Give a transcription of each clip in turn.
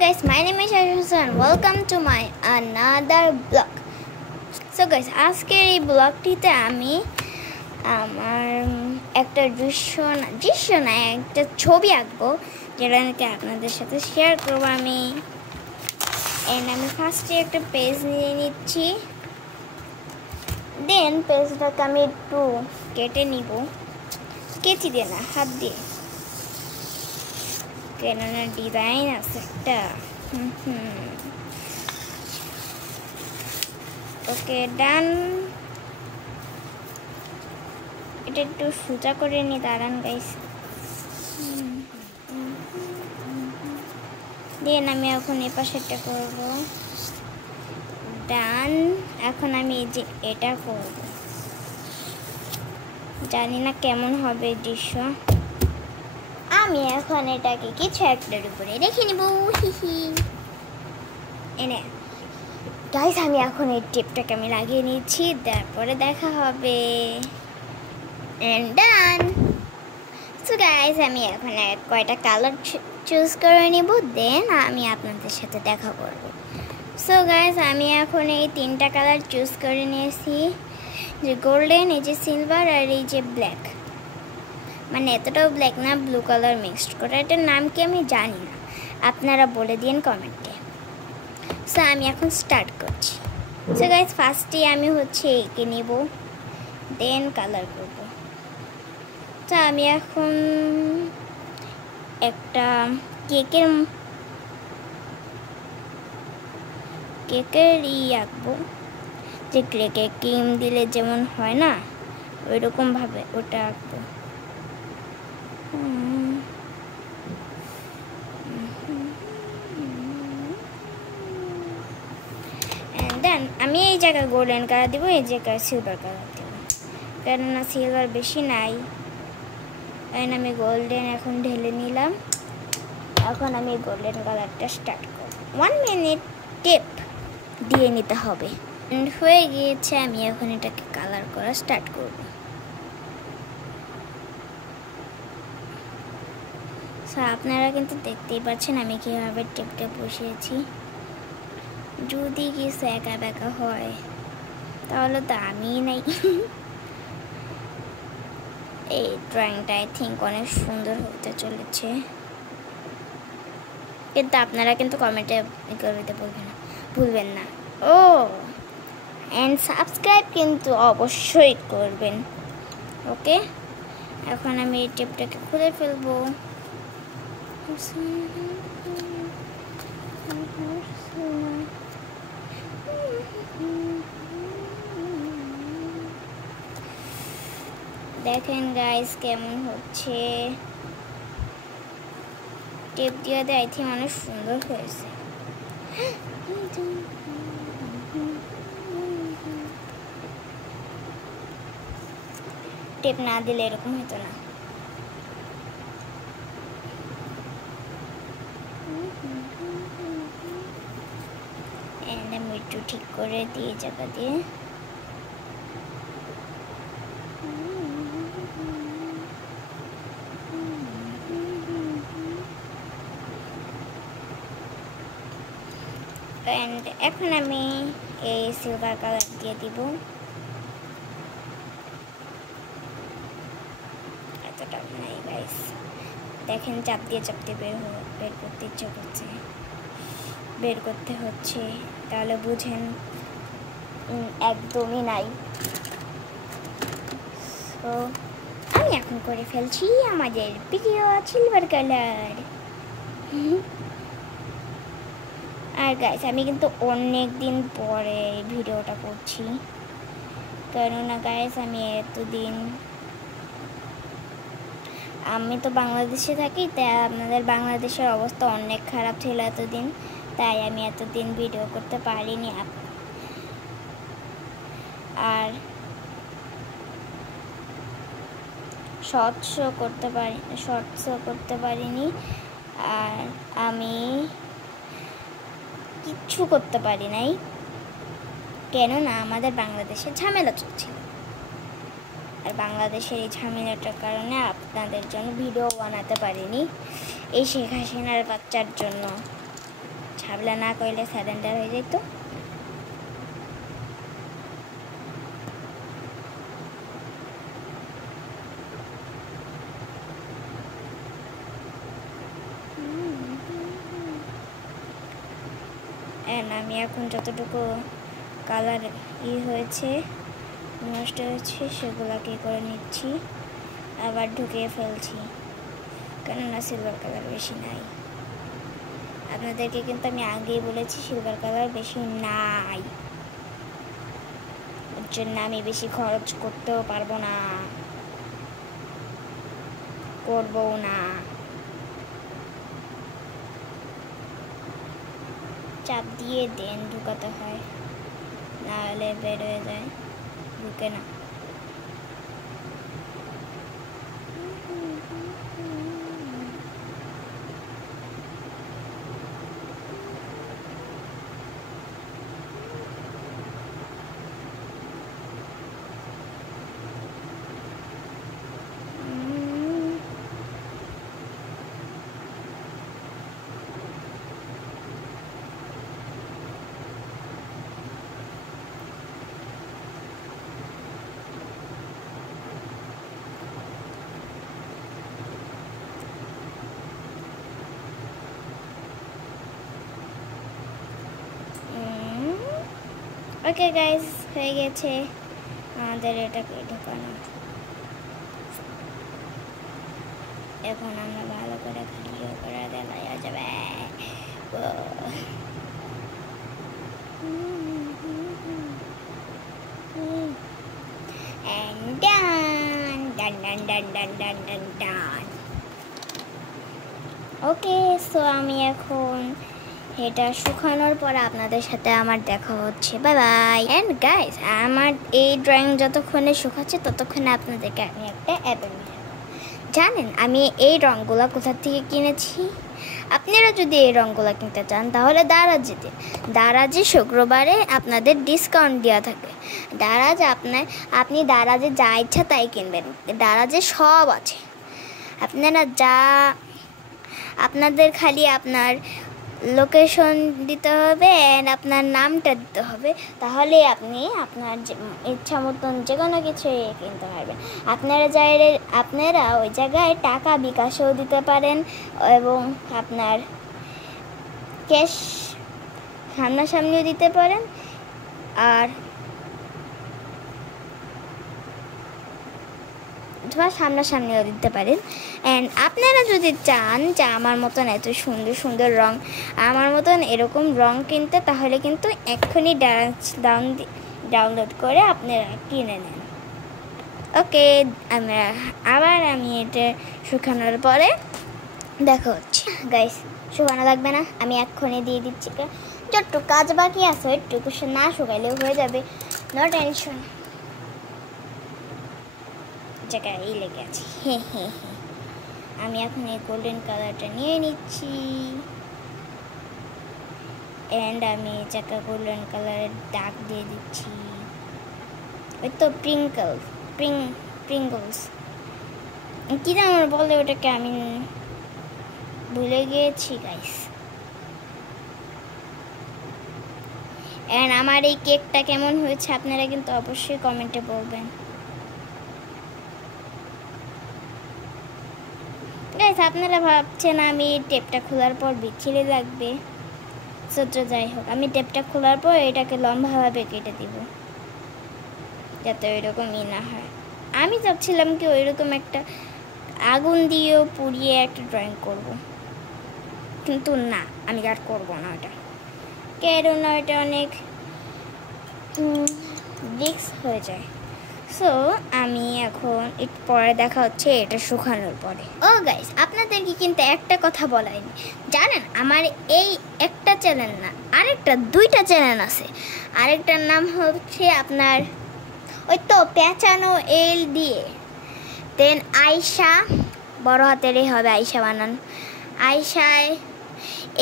guys, my name is Ashish and welcome to my another blog. So guys, আজকের এই ব্লগটিতে আমি আমার একটা দৃশ্য না একটা ছবি আঁকবো, যেটা নাকি আপনাদের সাথে শেয়ার করবো আমি। আমি ফার্স্টে একটা পেজ নিয়ে নিচ্ছি, দেন পেজটাকে আমি একটু কেটে নিব, কেচি দিয়ে না, হাত দিয়ে, কেননা ডিজাইন আছে একটা। ওকে, ডান। এটা একটু সোজা করে নি, দাঁড়ান গাইস। দেন আমি এখন এ পাশেরটা করব, ডান। এখন আমি এই যে এটা করব, জানি না কেমন হবে দৃশ্য। আমি এখন এটাকে কিছু একটার উপরে রেখে নিব, হিহি। এনে গাইস, আমি এখন এই টেপটাকে আমি লাগিয়ে নিচ্ছি, তারপরে দেখা হবে। And done. সো গাইস, আমি এখন কয়টা কালার চুজ করে নিব, দেন আমি আপনাদের সাথে দেখা করব। সো গাইস, আমি এখন এই তিনটা কালার চুজ করে নিয়েছি, যে গোল্ডেন, এই যে সিলভার, আর এই যে ব্ল্যাক। মানে এতটাও ব্ল্যাক না, ব্লু কালার মিক্সড করা। এটার নাম কি আমি জানি না, আপনারা বলে দিন কমেন্টে। সো আমি এখন স্টার্ট করছি। সো গাইস, ফার্স্টে আমি এঁকে নেব, দেন কালার করব। তো আমি এখন একটা কেকের আঁকবো, যে কেকে ক্রিম দিলে যেমন হয় না, ওই রকম ভাবে ওটা আঁকবো। দেন আমি এই জায়গায় গোল্ডেন কালার দিব, এই জায়গায় সিলভার কালার দিব, কেননা সিলভার বেশি নাই। আমি গোল্ডেন এখন ঢেলে নিলাম। এখন আমি গোল্ডেন কালারটা স্টার্ট করব। 1 মিনিট টেপ দিয়ে নিতে হবে। হয়ে গিয়েছে, আমি এখন এটাকে কালার করা স্টার্ট করব। আপনারা কিন্তু দেখতেই পাচ্ছেন আমি কীভাবে টেপটা বসিয়েছি। যদি কিছু একা বেঁকা হয় তাহলে তো আমিই নাই। এই ড্রয়িংটা আই থিঙ্ক অনেক সুন্দর হতে চলেছে, কিন্তু আপনারা কিন্তু কমেন্টে করতে ভুলবেন না। ও অ্যান্ড সাবস্ক্রাইব কিন্তু অবশ্যই করবেন। ওকে, এখন আমি এই টেপটাকে খুলে ফেলবো। দেখেন গাইস কেমন হচ্ছে, টেপ দিয়ে আই থিঙ্ক অনেক সুন্দর হয়েছে। টেপ না দিলে এরকম হতো না। আমি একটু ঠিক করে দিয়ে জায়গা দিয়ে এখন আমি এই সিলভার কালার দিয়ে দিব। এতটা নাই গাইস, দেখেন চাপ দিয়ে বের করতে ইচ্ছে করছে, বের করতে হচ্ছে, তাহলে বুঝেন একদমই নাই। তো আমি এখন করে ফেলছি আমাদের প্রিয় সিলভার কালার। আর গাইস, আমি কিন্তু অনেক দিন পরে ভিডিওটা করছি, কেননা গাইস আমি তো বাংলাদেশে থাকি, তাই আপনাদের বাংলাদেশের অবস্থা অনেক খারাপ ছিল এতদিন, তাই আমি এতদিন ভিডিও করতে পারিনি, আর শর্টসও করতে পারিনি, আর আমি কিচ্ছু করতে পারি নাই, কেননা আমাদের বাংলাদেশে ঝামেলা চলছিল। আর বাংলাদেশের এই ঝামেলাটার কারণে আপনাদের জন্য ভিডিও বানাতে পারিনি, এই শেখ হাসিনার বাচ্চার জন্য। হাবলা না করলে সারেন্ডার হয়ে যেত। আমি এখন যতটুকু কালার হয়েছে নষ্ট হয়েছে সেগুলোকে করে নিচ্ছি, আবার ঢুকিয়ে ফেলছি, কেননা সিলভার কালার বেশি নাই। আপনাদেরকে কিন্তু আমি আগেই বলেছি সিলভার কালার বেশি নাই, ওর জন্য আমি বেশি খরচ করতেও পারবো না, করবো না। চাপ দিয়ে দেন ঢুকাতে হয়, না হলে বের হয়ে যায়, ঢুকে না। ওকে গাইস, হয়ে গেছে আমাদের এটাকে ঢোকানো। এখন আমরা ভালো করে ভিডিও করে দেওয়া যাবে। And done, done, done, done, done, done, done, done. Okay, so আমি এখন এটা শুকানোর পর আপনাদের সাথে আমার দেখা হচ্ছে। Bye bye. অ্যান্ড গাইস, আমার এই ড্রয়িং যতক্ষণে শুকাচ্ছে ততক্ষণে আপনাদেরকে আমি একটা অ্যাপেল জানেন আমি এই রঙগুলো কোথা থেকে কিনেছি? আপনারা যদি এই রঙগুলো কিনতে চান তাহলে দারাজে শুক্রবারে আপনাদের ডিসকাউন্ট দেওয়া থাকে। আপনি দারাজে যা ইচ্ছা তাই কিনবেন, দারাজে সব আছে। আপনাদের খালি আপনার লোকেশন দিতে হবে অ্যান্ড আপনার নামটা দিতে হবে, তাহলে আপনি আপনার ইচ্ছা মতন যে কোনো কিছু কিনতে পারবেন। আপনারা ওই জায়গায় টাকা বিকাশেও দিতে পারেন এবং আপনার ক্যাশ সামনাসামনিও দিতে পারেন। আর সামনাসামনিও দিতে পারেন। অ্যান্ড আপনারা যদি চান যে আমার মতন এত সুন্দর সুন্দর রং, আমার মতন এরকম রং কিনতে, তাহলে কিন্তু এক্ষুনি ডাউনলোড করে আপনারা কিনে নেন। ওকে, আমি এটা শুকানোর পরে দেখা হচ্ছে। গাইস, শুকানো লাগবে না, আমি এক্ষুনি দিয়ে দিচ্ছি। যতটুকু কাজ বাকি আছে একটু না শুকাইলেও হয়ে যাবে, নো টেনশন। জায়গায় লেগে আছে। আমি এখন এই গোল্ডেন কালারটা নিয়ে নিচ্ছি অ্যান্ড আমি জায়গা গোল্ডেন কালারের দাগ দিয়ে দিচ্ছি। ওই তো প্রিঙ্গলস কি যেন বলে ওটাকে, আমি ভুলে গিয়েছি গাইস। অ্যান্ড আমার এই কেকটা কেমন হয়েছে আপনারা কিন্তু অবশ্যই কমেন্টে বলবেন। গাইস, আপনারা ভাবছেন আমি টেপটা খোলার পর বিচ্ছিরি লাগবে, যাই হোক, আমি টেপটা খোলার পর এটাকে লম্বাভাবে কেটে দিব যাতে ওইরকমই না হয়। আমি চাচ্ছিলাম কি ওইরকম একটা আগুন দিয়েও পুড়িয়ে একটা ড্রয়িং করব, কিন্তু না, আমি আর করবো না ওটা, কেননা ওটা অনেক রিস্ক হয়ে যায়। সো আমি এখন একটু পরে দেখা হচ্ছে এটা শুকানোর পরে। ও গাইস, আপনাদেরকে কিন্তু একটা কথা বলাইনি, জানেন আমার এই একটা চ্যানেল না, দুইটা চ্যানেল আছে। আরেকটার নাম হচ্ছে আপনার ওই তো পেঁচানো এল দিয়ে, দেন আয়শা, বড় হাতেরই হবে আয়শা বানান, আয়শায়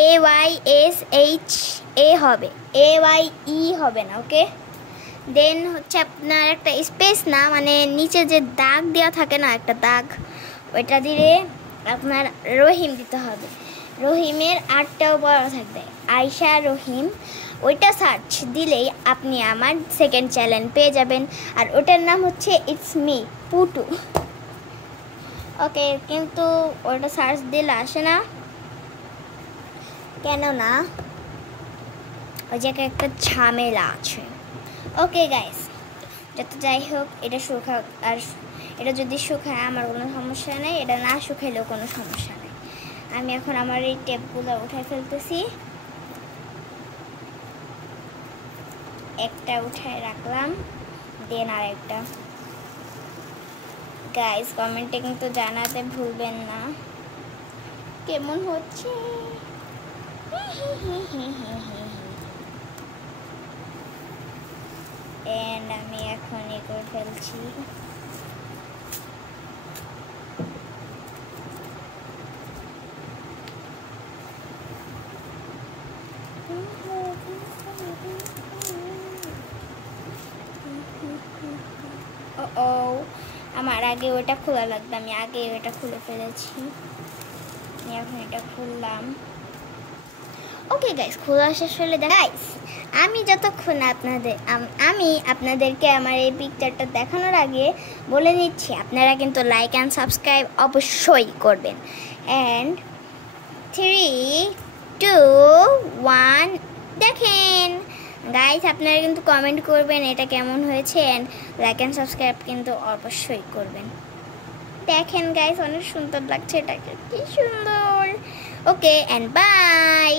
AYSHA হবে, AYE হবে না, ওকে। দেন হচ্ছে আপনার একটা স্পেস না, মানে নিচে যে দাগ দেওয়া থাকে না, একটা দাগ, ওইটা দিয়ে আপনার রহিম দিতে হবে। রহিমের আরটাও বড় থাকবে, আয়শা রহিম। ওইটা সার্চ দিলেই আপনি আমার সেকেন্ড চ্যানেল পেয়ে যাবেন, আর ওটার নাম হচ্ছে ইটস মি পুটু। ওকে, কিন্তু ওটা সার্চ দিলে আসে না, কেন না? ওই জায়গায় একটা ঝামেলা আছে। ওকে গাইস, যত যাই হোক, এটা শুকাক, আর এটা যদি শুকায় আমার কোনো সমস্যা নেই, এটা না শুকাইলেও কোনো সমস্যা নেই। আমি এখন আমার এই টেপগুলো উঠাই ফেলতেছি, একটা উঠায় রাখলাম, দেন আর একটা। গাইস কমেন্টে কিন্তু জানাতে ভুলবেন না কেমন হচ্ছে। এন্ড আমি এখন এ করে ফেলছি। ও আমার আগে ওটা খোলা লাগবে, আমি আগে ওটা খুলে ফেলেছি, এখন এটা খুললাম। ওকে গাইস, খোলা শেষ হলে গাইস, আমি যতক্ষণ আমি আপনাদেরকে আমার এই পিকচারটা দেখানোর আগে বলে নিচ্ছি, আপনারা কিন্তু লাইক অ্যান্ড সাবস্ক্রাইব অবশ্যই করবেন। অ্যান্ড 3, 2, 1 দেখেন গাইস, আপনারা কিন্তু কমেন্ট করবেন এটা কেমন হয়েছে, অ্যান্ড লাইক অ্যান্ড সাবস্ক্রাইব কিন্তু অবশ্যই করবেন। দেখেন গাইস, অনেক সুন্দর লাগছে, এটাকে কি সুন্দর। ওকে, অ্যান্ড বাই।